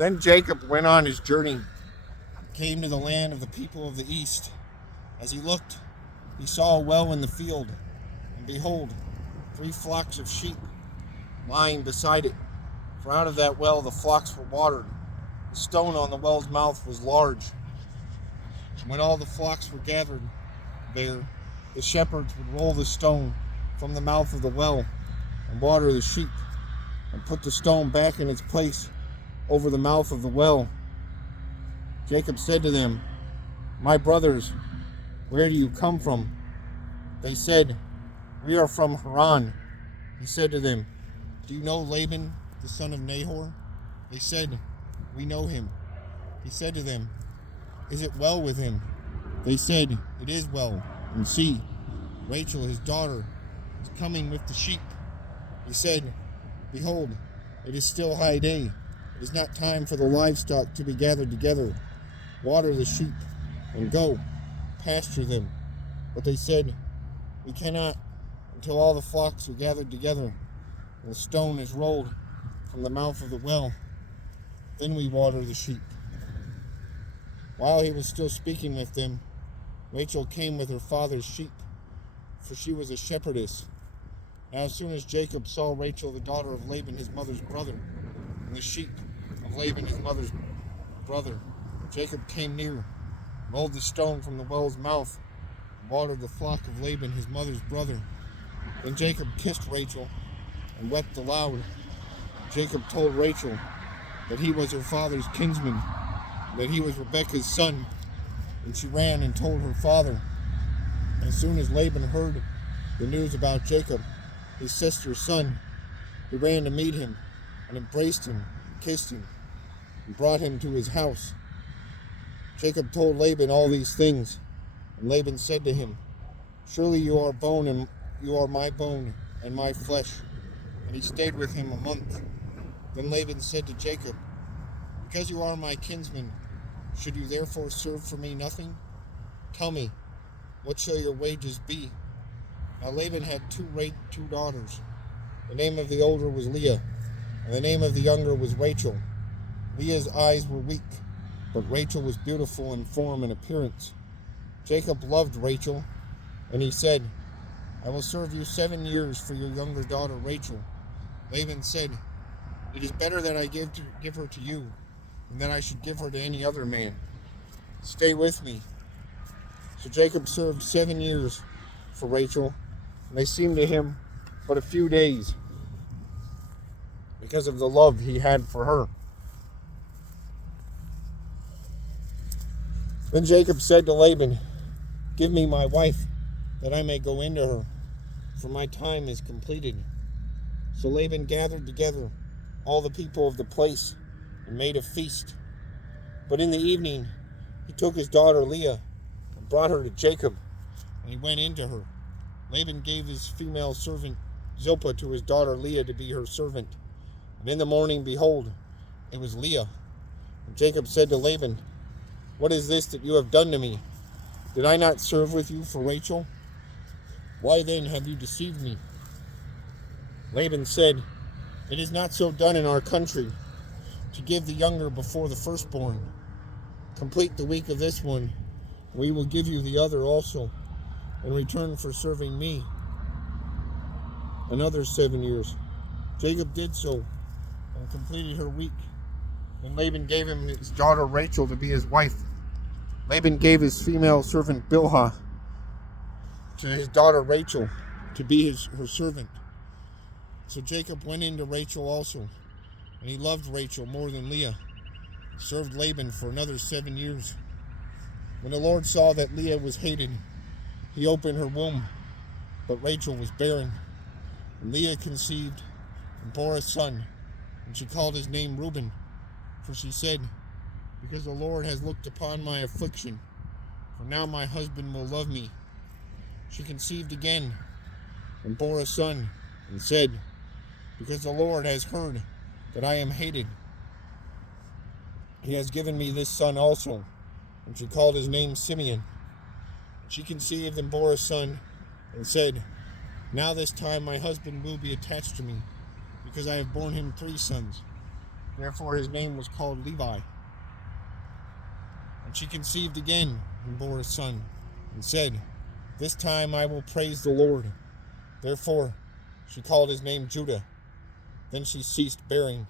Then Jacob went on his journey, came to the land of the people of the east. As he looked, he saw a well in the field, and behold, 3 flocks of sheep lying beside it. For out of that well the flocks were watered. The stone on the well's mouth was large. When all the flocks were gathered there, the shepherds would roll the stone from the mouth of the well and water the sheep, and put the stone back in its place over the mouth of the well. Jacob said to them, "My brothers, where do you come from?" They said, "We are from Haran." He said to them, "Do you know Laban, the son of Nahor?" They said, "We know him." He said to them, "Is it well with him?" They said, "It is well. And see, Rachel, his daughter, is coming with the sheep." He said, "Behold, it is still high day. It is not time for the livestock to be gathered together. Water the sheep, and go, pasture them." But they said, "We cannot until all the flocks are gathered together, and the stone is rolled from the mouth of the well. Then we water the sheep." While he was still speaking with them, Rachel came with her father's sheep, for she was a shepherdess. Now as soon as Jacob saw Rachel, the daughter of Laban, his mother's brother, and the sheep of Laban, his mother's brother, Jacob came near, rolled the stone from the well's mouth, and watered the flock of Laban, his mother's brother. Then Jacob kissed Rachel and wept aloud. Jacob told Rachel that he was her father's kinsman, that he was Rebekah's son, and she ran and told her father. As soon as Laban heard the news about Jacob, his sister's son, he ran to meet him and embraced him, kissed him, and brought him to his house. Jacob told Laban all these things, and Laban said to him, "Surely you are bone, and you are my bone and my flesh." And he stayed with him a month. Then Laban said to Jacob, "Because you are my kinsman, should you therefore serve for me nothing? Tell me, what shall your wages be?" Now Laban had two daughters. The name of the older was Leah, and the name of the younger was Rachel. Leah's eyes were weak, but Rachel was beautiful in form and appearance. Jacob loved Rachel, and he said, "I will serve you 7 years for your younger daughter Rachel." Laban said, "It is better that I give her to you than that I should give her to any other man. Stay with me." So Jacob served 7 years for Rachel, and they seemed to him but a few days because of the love he had for her. Then Jacob said to Laban, "Give me my wife, that I may go into her, for my time is completed." So Laban gathered together all the people of the place and made a feast. But in the evening he took his daughter Leah and brought her to Jacob, and he went into her. Laban gave his female servant Zilpah to his daughter Leah to be her servant. And in the morning, behold, it was Leah. And Jacob said to Laban, "What is this that you have done to me? Did I not serve with you for Rachel? Why then have you deceived me?" Laban said, "It is not so done in our country, to give the younger before the firstborn. Complete the week of this one, and we will give you the other also, in return for serving me another 7 years." Jacob did so, and completed her week. And Laban gave him his daughter Rachel to be his wife. Laban gave his female servant Bilhah to his daughter Rachel to be her servant. So Jacob went into Rachel also, and he loved Rachel more than Leah, and served Laban for another 7 years. When the Lord saw that Leah was hated, he opened her womb, but Rachel was barren. And Leah conceived and bore a son, and she called his name Reuben, for she said, "Because the Lord has looked upon my affliction, for now my husband will love me." She conceived again and bore a son, and said, "Because the Lord has heard that I am hated, he has given me this son also." And she called his name Simeon. She conceived and bore a son, and said, "Now this time my husband will be attached to me, because I have borne him 3 sons." Therefore his name was called Levi. And she conceived again and bore a son, and said, This time I will praise the Lord. Therefore she called his name Judah. Then she ceased bearing.